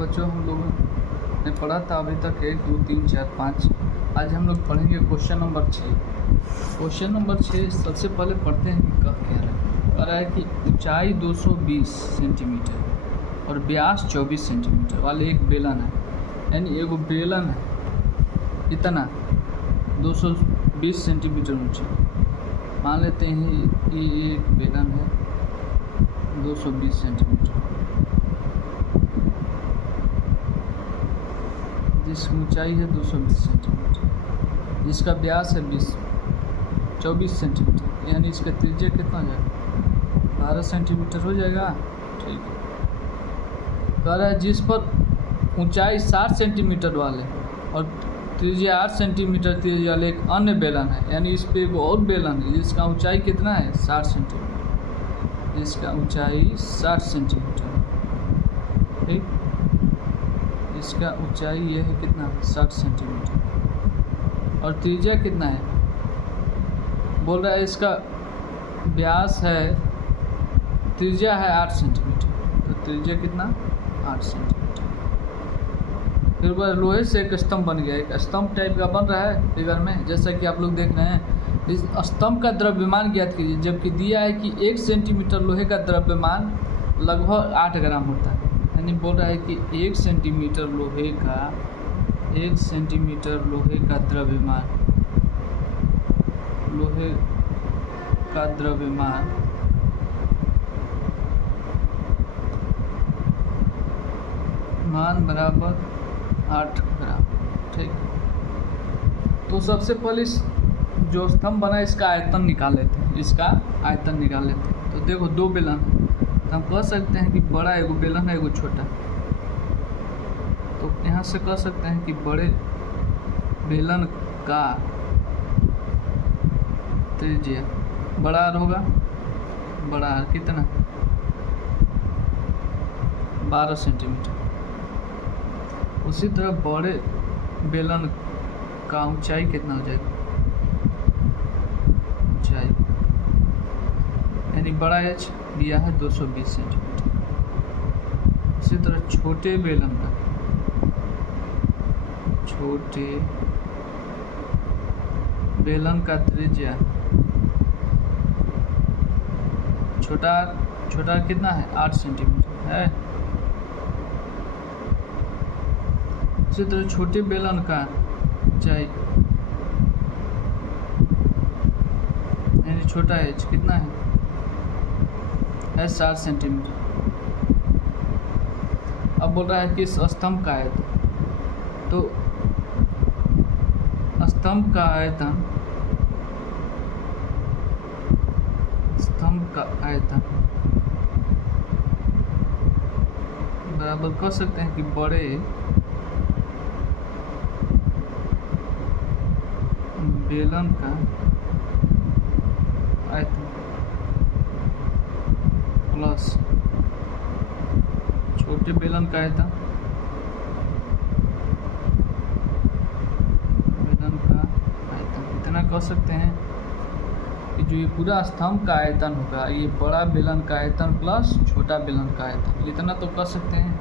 बच्चों, हम लोगों ने पढ़ा था अभी तक 1 2 3 4 5। आज हम लोग पढ़ेंगे क्वेश्चन नंबर 6। क्वेश्चन नंबर 6 सबसे पहले पढ़ते हैं कि कह क्या कह रहा है कि ऊंचाई 220 सेंटीमीटर और व्यास 24 सेंटीमीटर वाले एक बेलन है, यानी एगो बेलन है इतना 220 सेंटीमीटर ऊंचा। मान लेते हैं ये एक बेलन है 220 सेंटीमीटर, जिसकी ऊंचाई है 220 सेंटीमीटर, जिसका व्यास है 24 सेंटीमीटर, यानी इसका त्रिज्या कितना हो जाएगा 12 सेंटीमीटर हो जाएगा। ठीक है, कह रहा है जिस पर ऊंचाई 60 सेंटीमीटर वाले और त्रिज्या 8 सेंटीमीटर त्रिज्या वाले एक अन्य बेलन है, यानी इस पर एक और बेलन है जिसका ऊंचाई कितना है 60 सेंटीमीटर, जिसका ऊंचाई 60 सेंटीमीटर। ठीक, इसका ऊंचाई ये है कितना 60 सेंटीमीटर और त्रिज्या कितना है, बोल रहा है इसका व्यास है, त्रिज्या है 8 सेंटीमीटर, तो त्रिज्या कितना 8 सेंटीमीटर। फिर वह लोहे से एक स्तंभ बन गया, एक स्तंभ टाइप का बन रहा है फिगर में, जैसा कि आप लोग देख रहे हैं। इस स्तंभ का द्रव्यमान ज्ञात कीजिए, जबकि दिया है कि 1 सेंटीमीटर लोहे का द्रव्यमान लगभग 8 ग्राम होता है, यानी बोल रहा है कि 1 सेंटीमीटर लोहे का द्रव्यमान मान बराबर 8 ग्राम। ठीक, तो सबसे पहले जो स्तंभ बना इसका आयतन निकाल लेते हैं, तो देखो दो बेलन है, तो हम कह सकते हैं कि बड़ा एगो बेलन है एगो छोटा, तो यहाँ से कह सकते हैं कि बड़े बेलन का त्रिज्या बड़ा आर होगा, बड़ा आर कितना 12 सेंटीमीटर। उसी तरह बड़े बेलन का ऊंचाई कितना हो जाएगा, ऊंचाई यानी बड़ा एच दिया है 220 सेंटीमीटर। इसी तरह छोटे बेलन का त्रिज्या छोटा कितना है 8 सेंटीमीटर है। इसी तरह छोटे बेलन का ऊंचाई यानी छोटा एच कितना है 60 सेंटीमीटर। अब बोल रहा है कि इस स्तंभ का आयतन, तो स्तंभ का बराबर कह सकते हैं कि बड़े बेलन का आयतन प्लस छोटे बेलन का आयतन इतना कह सकते हैं कि जो ये पूरा स्तंभ का आयतन होगा, ये बड़ा बेलन का आयतन प्लस छोटा बेलन का आयतन, इतना तो कह सकते हैं।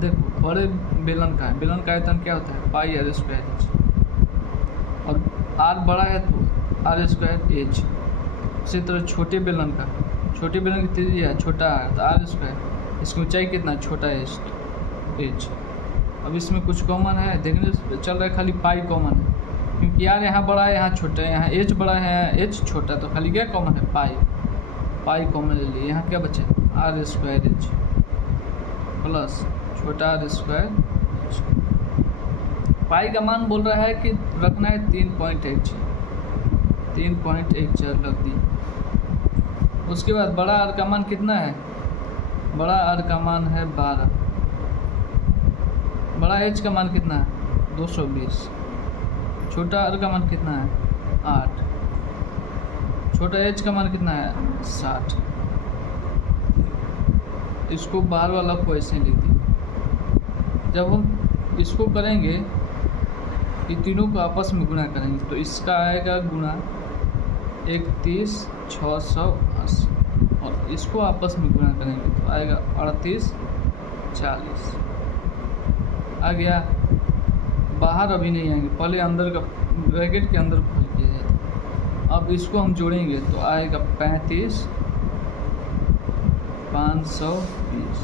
देखो बड़े बेलन का आयतन क्या होता है पाई आर स्क्वायर एच, और आर बड़ा है तो आर स्क्वायर एच। इसी तरह छोटे बेलन की त्रिज्या है छोटा आर, तो आर स्क्वायर, इसकी ऊंचाई कितना छोटा एच। अब इसमें कुछ कॉमन है, देखने चल रहा है खाली पाई कॉमन है, क्योंकि यार यहाँ बड़ा है यहाँ छोटा है, यहाँ एच बड़ा है यहाँ एच छोटा, तो खाली क्या कॉमन है पाई कॉमन ले लिए। यहाँ क्या बचे आर स्क्वायर एच प्लस छोटा आर स्क्वायर एच। पाई का मान बोल रहा है कि रखना है 3.14 रख दी। उसके बाद बड़ा आर का मान कितना है, बड़ा आर का मान है 12, बड़ा एच का मान कितना है 220, छोटा आर का मान कितना है 8, छोटा एच का मान कितना है 60। इसको बाहर वाला को ऐसे लिख दी। जब हम इसको करेंगे कि तीनों को आपस में गुणा करेंगे, तो इसका आएगा गुणा 31,680 और इसको आपस में गुणा करेंगे तो आएगा 38,40। आ गया, बाहर अभी नहीं आएंगे, पहले अंदर का ब्रैकेट के अंदर फुल किया जाता है। अब इसको हम जोड़ेंगे तो आएगा 35 520,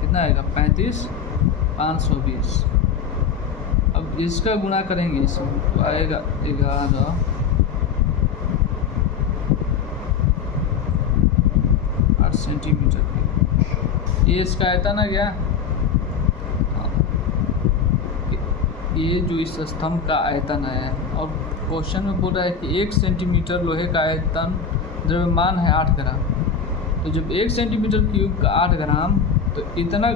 कितना आएगा 35 520। अब इसका गुणा करेंगे इसमें तो आएगा 11 8 सेंटीमीटर। ये इसका आयतन आ गया। ये जो इस स्तंभ का आयतन है, और क्वेश्चन में बोल रहा है कि 1 सेंटीमीटर लोहे का आयतन द्रव्यमान है 8 ग्राम। तो जब 1 सेंटीमीटर क्यूब का 8 ग्राम, तो इतना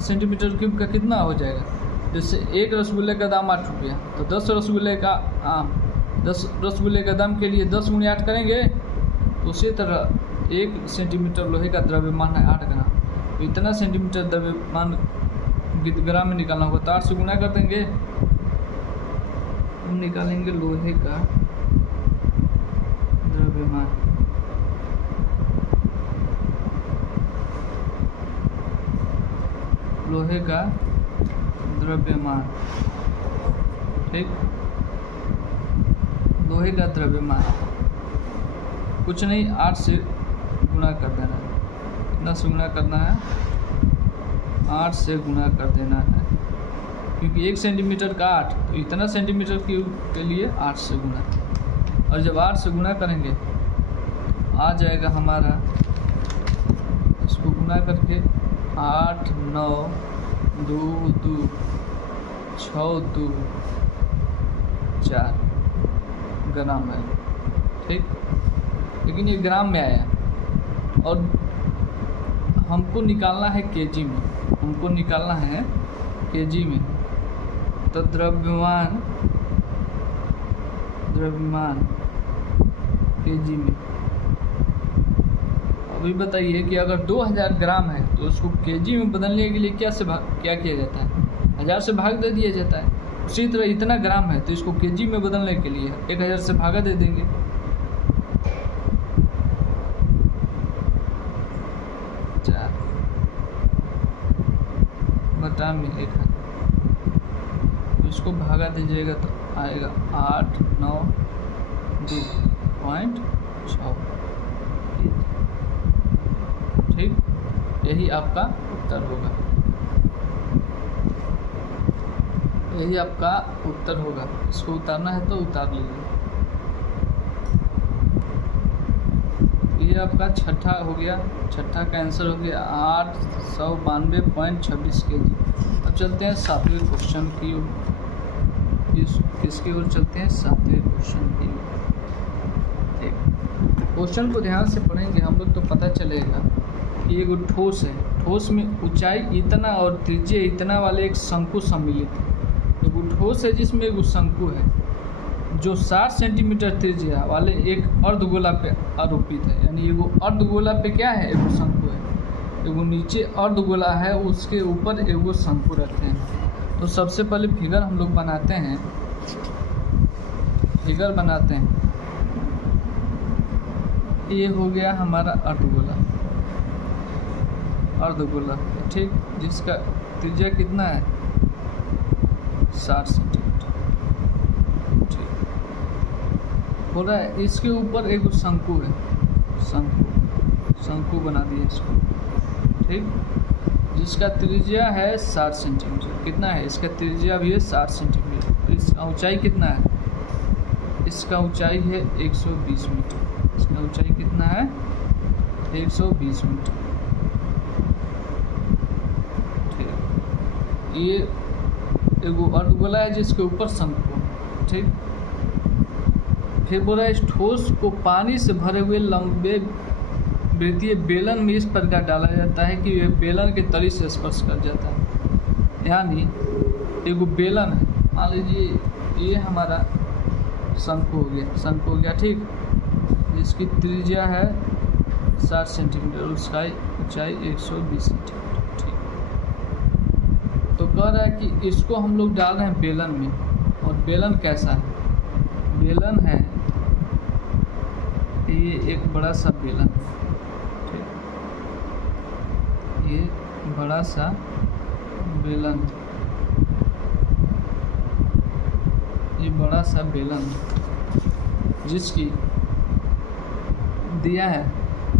सेंटीमीटर क्यूब का कितना हो जाएगा। जैसे एक रसगुल्ले का दाम 8 रुपया, तो 10 रसगुल्ले का 10 रसगुल्ले का दाम के लिए 10 × 8 करेंगे। तो उसी तरह 1 सेंटीमीटर लोहे का द्रव्यमान है 8 ग्राम, तो इतना सेंटीमीटर द्रव्यमान ग्राम में निकालना होगा, तो 8 से गुना कर देंगे। हम निकालेंगे लोहे का द्रव्यमान। लोहे का द्रव्यमान, ठीक, लोहे का द्रव्यमान कुछ नहीं, 8 से गुणा कर देना है। कितना से गुणा करना है, 8 से गुणा कर देना है, क्योंकि 1 सेंटीमीटर का 8, तो इतना सेंटीमीटर क्यूब के लिए 8 से गुणा। और जब 8 से गुणा करेंगे आ जाएगा हमारा, इसको गुणा करके 8 9 2 2 6 2 4 ग्राम है, ठीक। लेकिन ये ग्राम में आया, और हमको निकालना है केजी में, हमको निकालना है केजी में। तो द्रव्यमान केजी में। अभी बताइए कि अगर 2000 ग्राम है तो उसको केजी में बदलने के लिए क्या किया जाता है, 1000 से भाग दे दिया जाता है। उसी तरह इतना ग्राम है तो इसको केजी में बदलने के लिए 1000 से भागा दे देंगे। बटा में 1000, तो इसको भागा दीजिएगा तो आएगा 8 9 2.6, ठीक। यही आपका उत्तर होगा, यही आपका उत्तर होगा। इसको उतारना है तो उतार लीजिए। ये आपका छठा हो गया, छठा का आंसर हो गया 892.26 kg। अब चलते हैं 7वें क्वेश्चन की ओर। किसकी ओर चलते हैं, 7वें क्वेश्चन की ओर। क्वेश्चन को ध्यान से पढ़ेंगे हम लोग तो पता चलेगा कि एक ठोस है, ठोस में ऊंचाई इतना और त्रिज्या इतना वाले एक शंकु सम्मिलित है। एक ठोस है जिसमें एक शंकु है जो 60 सेंटीमीटर त्रिज्या वाले एक अर्धगोला पे आरोपित है। यानी एगो अर्धगोला पे क्या है, एगो शंकु है, एगो नीचे अर्धगोला है, उसके ऊपर एगो शंकु रखते हैं। तो सबसे पहले फिगर हम लोग बनाते हैं, फिगर बनाते हैं। ये हो गया हमारा अर्धगोला, ठीक, जिसका त्रिज्या कितना है 60 सेंटीमीटर, ठीक। हो रहा है इसके ऊपर एक शंकु है, शंकु बना दिया इसको, ठीक, जिसका त्रिज्या है 60 सेंटीमीटर। कितना है इसका त्रिज्या भी है 60 सेंटीमीटर। इसका ऊंचाई कितना है, इसका ऊंचाई है 120 मीटर। इसका ऊंचाई कितना है 120 मीटर, ठीक। ये एगो अर्धगोला है जिसके ऊपर शंकु, ठीक। फिर बोला इस ठोस को पानी से भरे हुए लंबे वृत्तीय बेलन में इस प्रकार डाला जाता है कि यह बेलन के तली से स्पर्श कर जाता है। यानी एगो बेलन है, मान लीजिए ये हमारा शंकु हो गया, ठीक, जिसकी त्रिज्या है 60 सेंटीमीटर, उसका ऊंचाई 120 सेंटीमीटर, ठीक। तो कह रहा है कि इसको हम लोग डाल रहे हैं बेलन में, और बेलन कैसा है, बेलन है ये एक बड़ा सा बेलन, ठीक, ये बड़ा सा बेलन बड़ा सा बेलन जिसकी दिया है,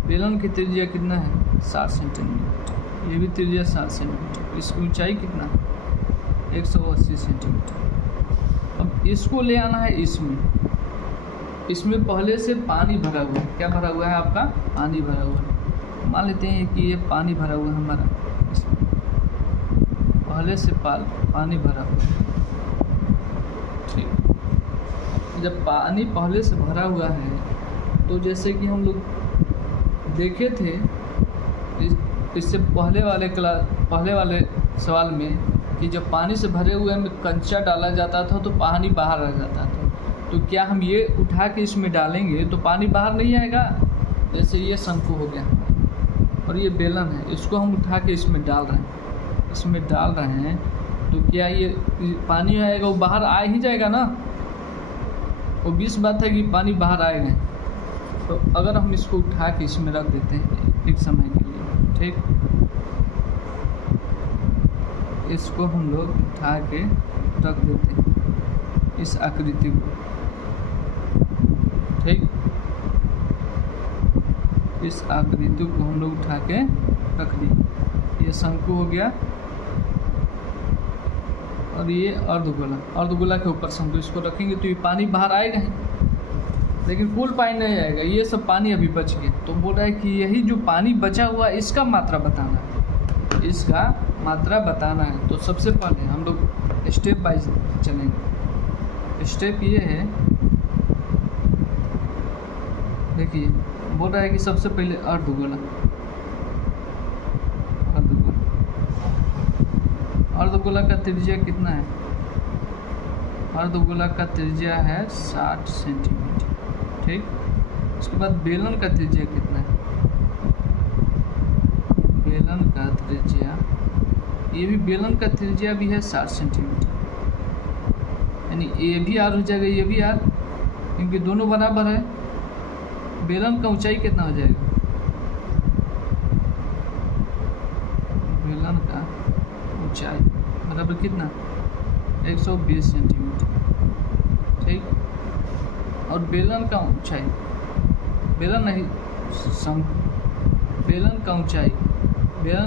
बेलन की त्रिज्या कितना है 60 सेंटीमीटर, ये भी त्रिज्या 60 सेंटीमीटर, इसकी ऊंचाई कितना 180 सेंटीमीटर। अब इसको ले आना है इसमें पहले से पानी भरा हुआ है। क्या भरा हुआ है आपका? पानी भरा हुआ है। मान लेते हैं कि ये पानी भरा हुआ है हमारा, इसमें पहले से पानी भरा हुआ है। ठीक, जब पानी पहले से भरा हुआ है तो जैसे कि हम लोग देखे थे इससे पहले वाले सवाल में कि जब पानी से भरे हुए में कंचा डाला जाता था तो पानी बाहर रह जाता था। तो क्या हम ये उठा के इसमें डालेंगे तो पानी बाहर नहीं आएगा? जैसे ये शंकु हो गया और ये बेलन है, इसको हम उठा के इसमें डाल रहे हैं तो क्या ये पानी आएगा? वो बाहर आ ही जाएगा ना। वो 20 बात है कि पानी बाहर आएगा। तो अगर हम इसको उठा के इसमें रख देते हैं एक समय के लिए, ठीक, इसको हम लोग उठा के रख देते हैं इस आकृति को, ठीक, इस आकृति को हम लोग उठा के रख दिए। ये शंकु हो गया और ये अर्धगोला के ऊपर शंकु, इसको रखेंगे तो ये पानी बाहर आएगा ही, लेकिन कुल पानी नहीं आएगा, ये सब पानी अभी बच गया। तो बोल रहा है कि यही जो पानी बचा हुआ है इसका मात्रा बताना है। तो सबसे पहले हम लोग स्टेप बाइज चलेंगे। स्टेप ये है, देखिए बोल रहा है कि सबसे पहले अर्धगोला का त्रिज्या कितना है? अर्धगोला का त्रिज्या है 60 सेंटीमीटर, ठीक। उसके बाद बेलन का त्रिज्या कितना है? बेलन का त्रिज्या, ये भी बेलन का त्रिज्या भी है 60 सेंटीमीटर, यानी ये भी आर हो जाएगा, ये भी आर, क्योंकि दोनों बराबर है। बेलन का ऊंचाई कितना हो जाएगा? बेलन का ऊंचाई बराबर कितना? 120 सेंटीमीटर, ठीक। और बेलन का ऊंचाई, बेलन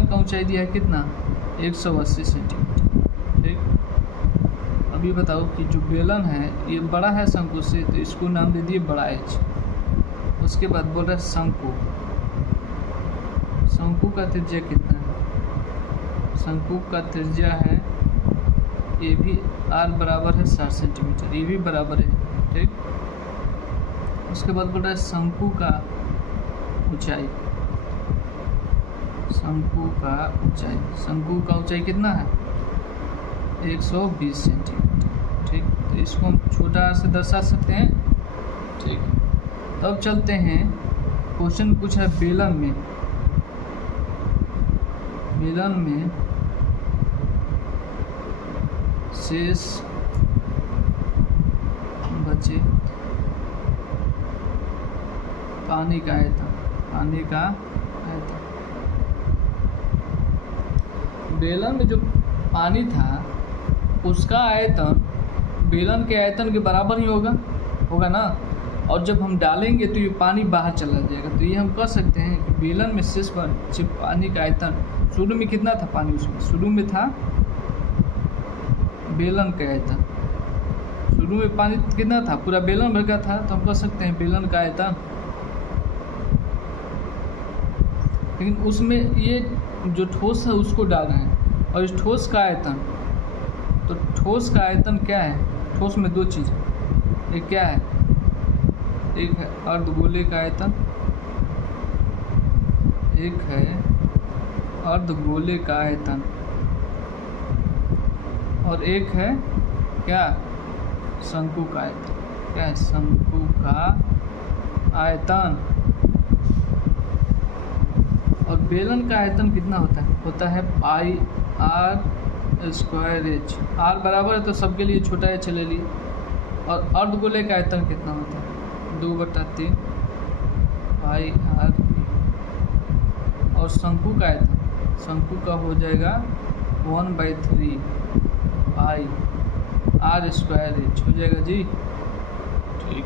का ऊंचाई दिया है कितना? 180 सेंटीमीटर, ठीक। अब ये बताओ कि जो बेलन है ये बड़ा है शंकु से, तो इसको नाम दे दिए बड़ा एच। उसके बाद बोल रहा है शंकु का त्रिज्या कितना है? शंकु का त्रिज्या है, ये भी आर बराबर है 60 सेंटीमीटर, ये भी बराबर है, ठीक। उसके बाद बोल रहा है शंकु का ऊंचाई कितना है? 120 सेंटीमीटर, ठीक। तो इसको हम छोटा आर से दर्शा सकते हैं, ठीक। तब चलते हैं, क्वेश्चन पूछा है बेलन में शेष बचे पानी का आयतन। बेलन में जो पानी था उसका आयतन बेलन के आयतन के बराबर ही होगा ना। और जब हम डालेंगे तो ये पानी बाहर चला जाएगा। तो ये हम कह सकते हैं कि बेलन में शेष पानी का आयतन, शुरू में कितना था पानी? उसमें शुरू में था बेलन का आयतन, शुरू में पानी कितना था? पूरा बेलन भर का था। तो हम कह सकते हैं बेलन का आयतन, लेकिन उसमें ये जो ठोस है उसको डाल रहे हैं। और इस ठोस का आयतन, तो ठोस का आयतन क्या है? ठोस में दो चीज़, एक क्या है? एक है अर्धगोले का आयतन, एक है अर्धगोले का आयतन, और एक है क्या? शंकु का आयतन। क्या है? शंकु का आयतन। और बेलन का आयतन कितना होता है? होता है पाई आर स्क्वायर एच। आर बराबर है तो सबके लिए छोटा एच ले ली। और अर्धगोले का आयतन कितना होता है? 2/3 पाई आर। और शंकु का आयतन, शंकु का हो जाएगा 1/3 पाई आर स्क्वायर एच हो जाएगा जी। ठीक,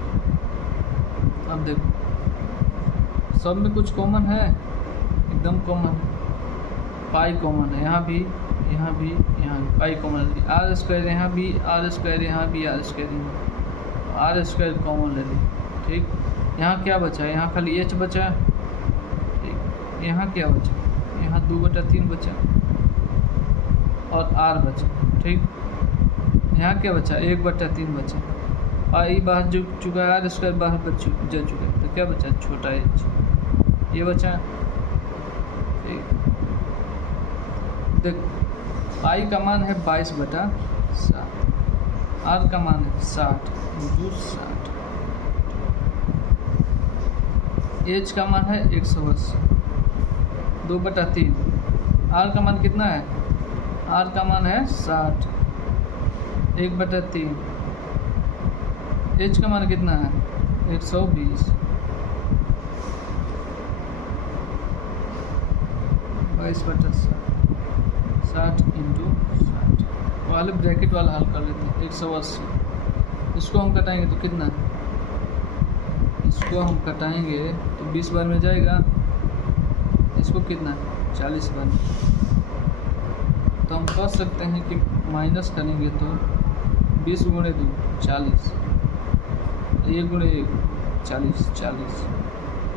अब देखो सब में कुछ कॉमन है, एकदम कॉमन है, पाई कॉमन है, यहाँ भी यहाँ भी यहाँ भी पाई कॉमन है। आर स्क्वायर यहाँ भी, आर स्क्वायर यहाँ भी, आर स्क्वायर यहाँ, आर स्क्वायर कॉमन ले ली। ठीक, यहाँ क्या बचा है? यहाँ खाली एच बचा है। ठीक, यहाँ क्या बचा? यहाँ 2/3 बचा और आर बचा। ठीक, यहाँ क्या बचा? 1/3 बचा। पाई बाहर जो चुका है, आर स्क्वायर बाहर जा चुका है, तो क्या बचा? छोटा एच, ये बचा। ठीक, देख पाई का मान है 22/7, आर का मान है 60 × 60, एच का मान है 180, 2/3। आर का मान कितना है? आर का मान है 60, 1/3। एच का मान कितना है? 120, 22/7, 60 × 60 वाले ब्रैकेट वाला हल कर लेते हैं। 180, इसको हम कटाएंगे तो कितना? इसको हम कटाएंगे तो 20 बार में जाएगा, इसको कितना? 40 बार में। तो हम कह सकते हैं कि माइनस करेंगे तो 20 × 2 40, 1 × 1 40, 40।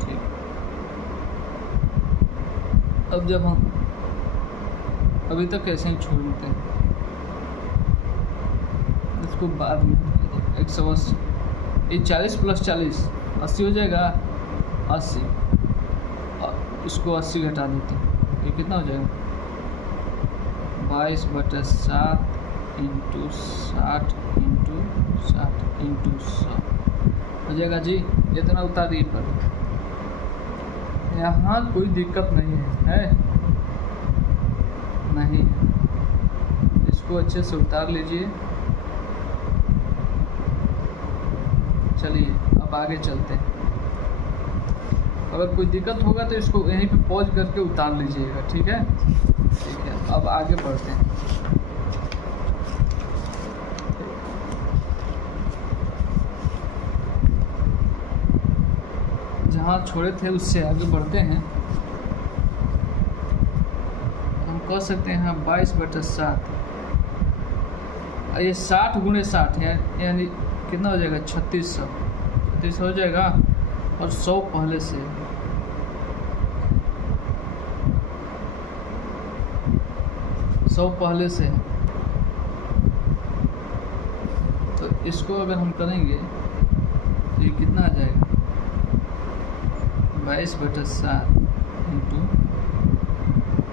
ठीक, अब जब हम अभी तक ऐसे ही छोड़ देते हैं, इसको बाद में 180, ये 40 + 40 80 हो जाएगा, 80, और इसको 80 घटा देते हैं, ये कितना हो जाएगा? 22/7 × 60 × 60 × 100 हो जाएगा जी। इतना उतारिए पर, यहाँ कोई दिक्कत नहीं है, नहीं। इसको अच्छे से उतार लीजिए। चलिए अब आगे चलते हैं। अगर कोई दिक्कत होगा तो इसको यहीं पे पॉज करके उतार लीजिएगा। ठीक है, ठीक है, अब आगे बढ़ते हैं। जहाँ छोड़े थे उससे आगे बढ़ते हैं। हम कह सकते हैं यहाँ 22/7, ये 60 × 60 है, यानी कितना हो जाएगा? 3600, 3600 हो जाएगा, और 100 पहले से, से तो इसको अगर हम करेंगे तो ये कितना आ जाएगा? 22/7 ×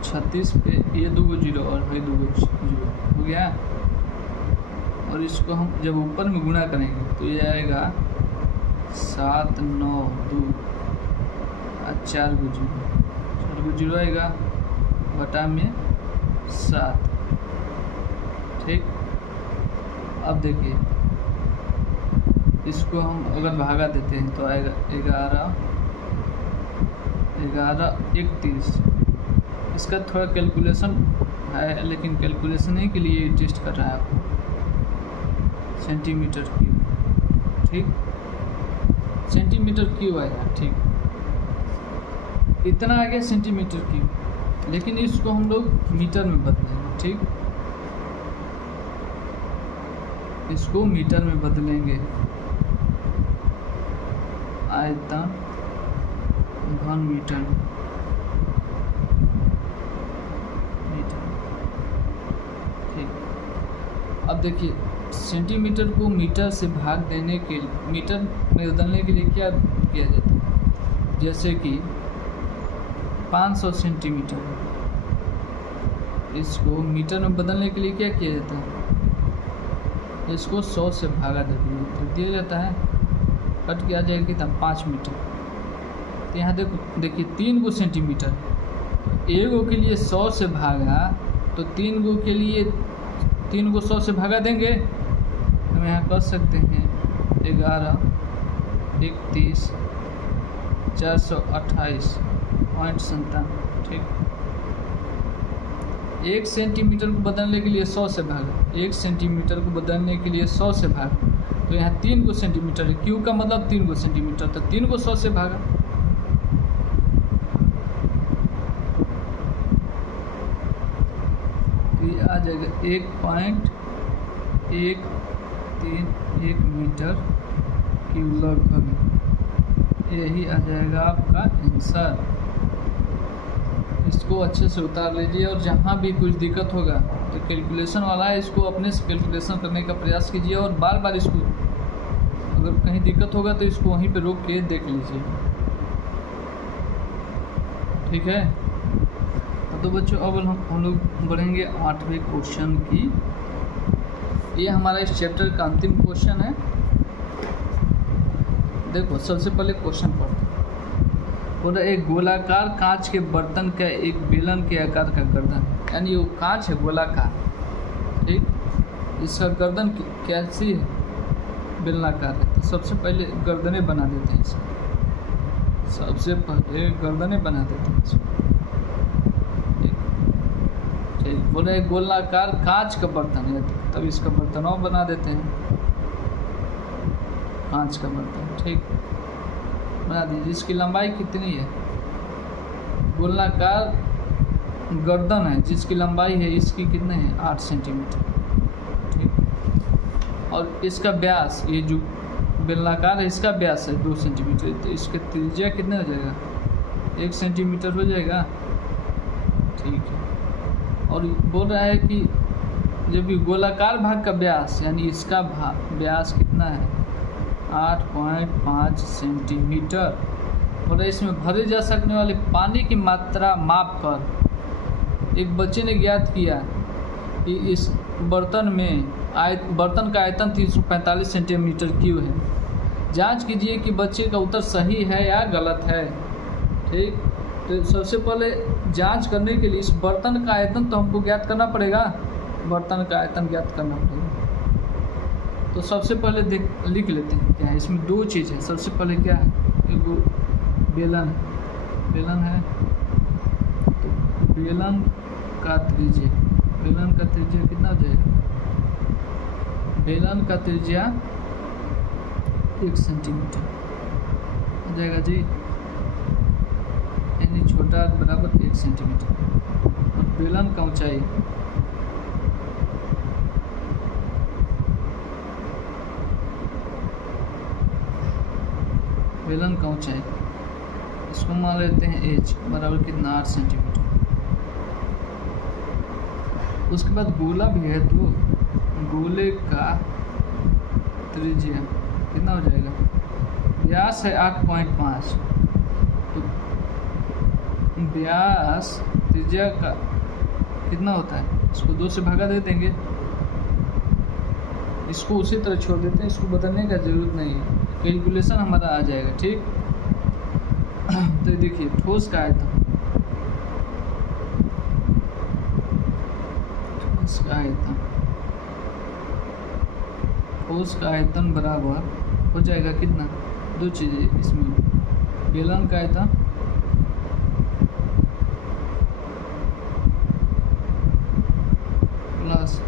36 पे ये 2 0 और भाई 2 0 हो गया। और इसको हम जब ऊपर में गुणा करेंगे तो ये आएगा 7 9 2 और 4 0 आएगा, बटा में 7। ठीक, अब देखिए इसको हम अगर भागा देते हैं तो आएगा 11 31। इसका थोड़ा कैलकुलेशन है, लेकिन कैलकुलेशन ही के लिए टेस्ट कर रहा है आपको, सेंटीमीटर क्यूब। ठीक, सेंटीमीटर क्यूब आएगा। ठीक, इतना आ गया सेंटीमीटर क्यूब, लेकिन इसको हम लोग मीटर में बदलेंगे। ठीक, इसको मीटर में बदलेंगे। आयतन घन मीटर, ठीक। अब देखिए सेंटीमीटर को मीटर से भाग देने के लिए, मीटर में बदलने के लिए क्या किया जाता है? जैसे कि 500 सेंटीमीटर, इसको मीटर में बदलने के लिए क्या किया जाता है? इसको 100 से भागा दे दिया जाता है, कट के आ जाएगा कितना? 5 मीटर। तो यहाँ देखिए 3 गो सेंटीमीटर, एक गो के लिए 100 से भागा, तो 3 गो के लिए 3 गो 100 से भागा देंगे। हम यहाँ कर सकते हैं 11 31 428.57। ठीक, 1 सेंटीमीटर को बदलने के लिए 100 से भागा, 1 सेंटीमीटर को बदलने के लिए 100 से भागा, तो यहाँ 3 को सेंटीमीटर है, क्यू का मतलब 3 को सेंटीमीटर, तो 3 को 100 से भागा। तो ये आ जाएगा 1.131 मीटर क्यूब लगभग, यही आ जाएगा आपका आंसर। इसको अच्छे से उतार लीजिए और जहाँ भी कुछ दिक्कत होगा तो कैलकुलेशन वाला है, इसको अपने से कैलकुलेशन करने का प्रयास कीजिए और बार बार इसको, अगर कहीं दिक्कत होगा तो इसको वहीं पे रोक के देख लीजिए, ठीक है। तो बच्चों अब हम लोग बढ़ेंगे 8वें क्वेश्चन की। ये हमारा इस चैप्टर का अंतिम क्वेश्चन है। देखो सबसे पहले क्वेश्चन पढ़ते हैं। बोला एक गोलाकार कांच के बर्तन का एक बेलन के आकार का गर्दन, यानी वो कांच है गोलाकार, ठीक, इसका गर्दन कैसी है, बेलनाकार है। तो सबसे पहले गर्दनें बना देते हैं इसको, सबसे पहले गर्दनें बना देते हैं इसको, ठीक। बोला एक गोलाकार कांच का बर्तन है, तब इसका बर्तन और बना देते हैं, कांच का बर्तन, ठीक, बना दीजिए। इसकी लंबाई कितनी है, गोलाकार गर्दन है जिसकी लंबाई है इसकी कितने है 8 सेंटीमीटर, ठीक। और इसका व्यास, ये जो बेलनाकार है इसका व्यास है 2 सेंटीमीटर, तो इसका त्रिज्या कितना हो जाएगा 1 सेंटीमीटर हो जाएगा, ठीक है। और बोल रहा है कि जब भी गोलाकार भाग का व्यास, यानी इसका व्यास कितना है 8.5 सेंटीमीटर, और इसमें भरे जा सकने वाले पानी की मात्रा माप कर एक बच्चे ने ज्ञात किया कि इस बर्तन का आयतन 345 सेंटीमीटर क्यूब है। जांच कीजिए कि बच्चे का उत्तर सही है या गलत है, ठीक। तो सबसे पहले जांच करने के लिए इस बर्तन का आयतन तो हमको ज्ञात करना पड़ेगा, बर्तन का आयतन ज्ञात करना पड़ेगा। तो सबसे पहले लिख लेते हैं क्या है इसमें, 2 चीज़ है। सबसे पहले क्या है, एक बेलन है, तो बेलन का त्रिज्या कितना हो जाएगा, बेलन का त्रिज्या 1 सेंटीमीटर हो जाएगा जी, यानी छोटा बराबर 1 सेंटीमीटर। और बेलन का ऊंचाई, बेलन का ऊंचाई इसको मान लेते हैं एच बराबर कितना 8 सेंटीमीटर। उसके बाद गोला भी है, तो गोले का त्रिज्या कितना हो जाएगा, व्यास है 8.5, तो व्यास त्रिज्या का कितना होता है, इसको 2 से भागा दे देंगे, इसको उसी तरह छोड़ देते हैं, इसको बदलने का ज़रूरत नहीं है, कैलकुलेशन हमारा आ जाएगा, ठीक। तो देखिए ठोस का आयतन बराबर हो जाएगा कितना, 2 चीज़ें इसमें, बेलन का आयतन प्लस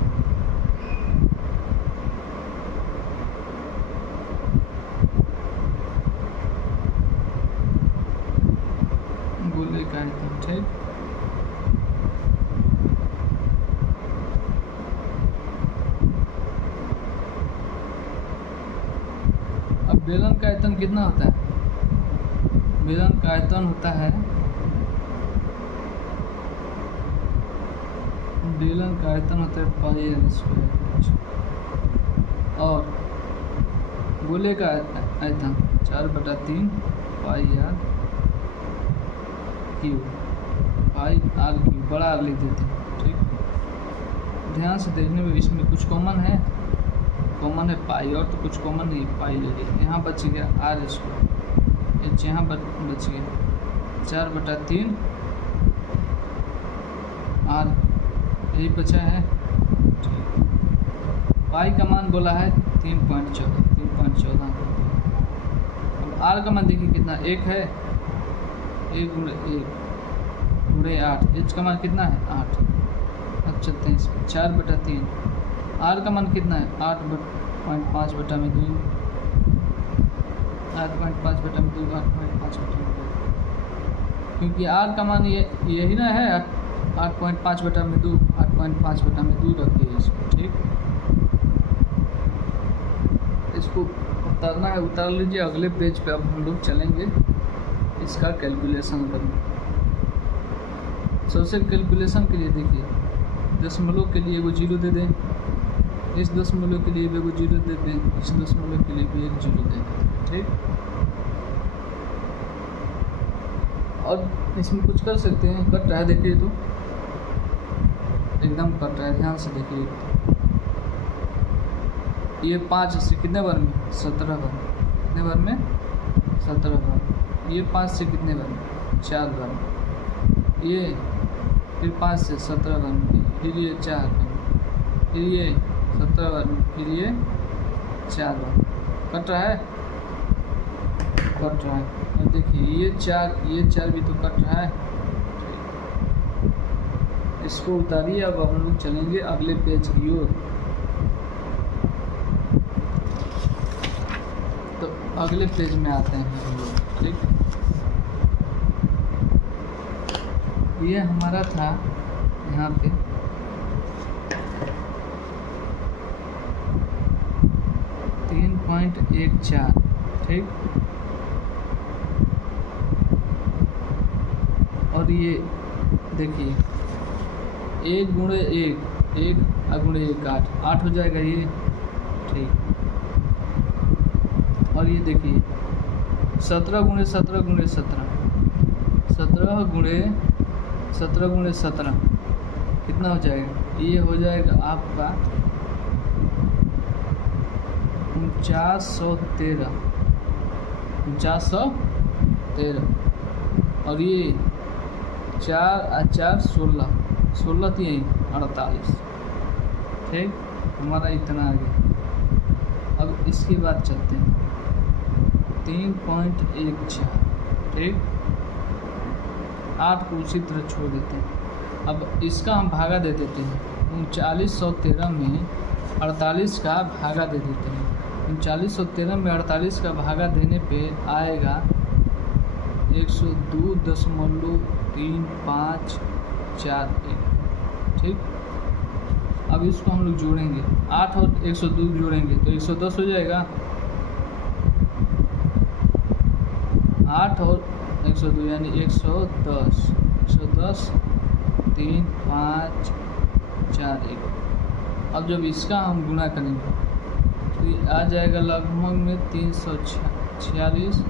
गोले का आयतन, ठीक। अब बेलन का आयतन कितना होता है, बेलन का आयतन होता है, बेलन का आयतन होता है पाई आर स्क्वायर, और गोले का आयतन 4/3 pi R cube, pi R cube, बड़ा आर लिख देते हैं, ठीक। ध्यान से देखने में इसमें कुछ कॉमन है पाई, और तो कुछ कॉमन नहीं, पाई ले लिया, यहाँ बच गया आर स्क्वायर, एच यहाँ बच गया 4/3 आर, यही बचा है, ठीक। पाई का मान बोला है 3.14। अब आर का मान देखिए कितना, 1 है, 1 × 1 × 8, एच का मान कितना है 8, अब चलते हैं इस पर 4/3। आर का मान कितना है 8.5/2, 8.5/2, 8.5/2, क्योंकि आर का मान यही ना है 8.5/2, 8.5/2 रखिए इसको। ठीक, इसको उतारना है, उतार लीजिए। अगले पेज पे अब हम लोग चलेंगे इसका कैलकुलेशन करने। सबसे कैलकुलेशन के लिए देखिए, दशमलव के लिए एगो 0 दे दें, इस दशमलव के लिए भी एगो 0 दे दें, इस दशमलव के लिए भी एक 0 दे दें। ठीक, और इसमें कुछ कर सकते हैं। कट रहा है देखिए, तो एकदम कट रहा है, ध्यान से देखिए। ये 5 से कितने बार में 17 बार, कितने बार में 17 बार। ये 5 से कितने बार में 4 बार में। ये फिर 5 से 17 बार में, फिर ये 4 बार, फिर ये 17 बार में, फिर ये 4 बार। कट रहा है, कट रहा है। और देखिए ये 4 भी तो कट रहा है। इसको उतारिए। अब हम लोग चलेंगे अगले पेज की ओर। तो अगले पेज में आते हैं हम लोग। ठीक, ये हमारा था यहाँ पे 3.14। ठीक, और ये देखिए 1 गुणे 1, 1 गुणे 1 8 हो जाएगा ये। ठीक, और ये देखिए 17 गुणे 17 गुणे 17, 17 गुणे 17 कितना हो जाएगा। ये हो जाएगा आपका 4913, 4913। और ये 4 और 4 16, 16 3 48। ठीक, हमारा इतना आ गया। अब इसके बाद चलते हैं 3.14। ठीक, 8 को उसी तरह छोड़ देते हैं। अब इसका हम भागा दे देते हैं 3913 में 48 का भागा दे देते हैं। 3913 में 48 का भागा देने पे आएगा 102.3541। ठीक, अब इसको हम लोग जोड़ेंगे, 8 और 102 जोड़ेंगे तो 110 हो जाएगा। 8 और 102 यानी 110, 3 5 4 1। अब जब इसका हम गुना करेंगे तो ये आ जाएगा लगभग में 346.51।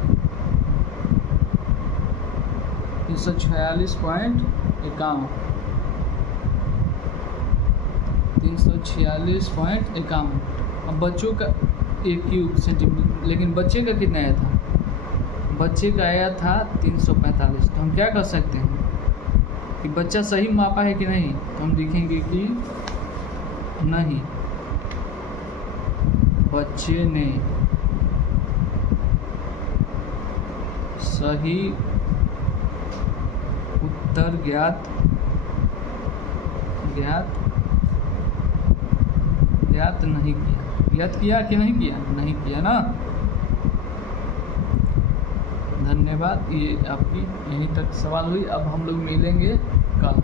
346.51। अब बच्चों का 1 क्यूब सेंटीमीटर, लेकिन बच्चे का कितना आया था, बच्चे का आया था 345। तो हम क्या कर सकते हैं कि बच्चा सही मापा है कि नहीं, तो हम लिखेंगे कि नहीं, बच्चे ने सही उत्तर ज्ञात नहीं किया। ज्ञात किया कि नहीं किया, नहीं किया ना। धन्यवाद। ये आपकी यहीं तक सवाल हुई। अब हम लोग मिलेंगे कल।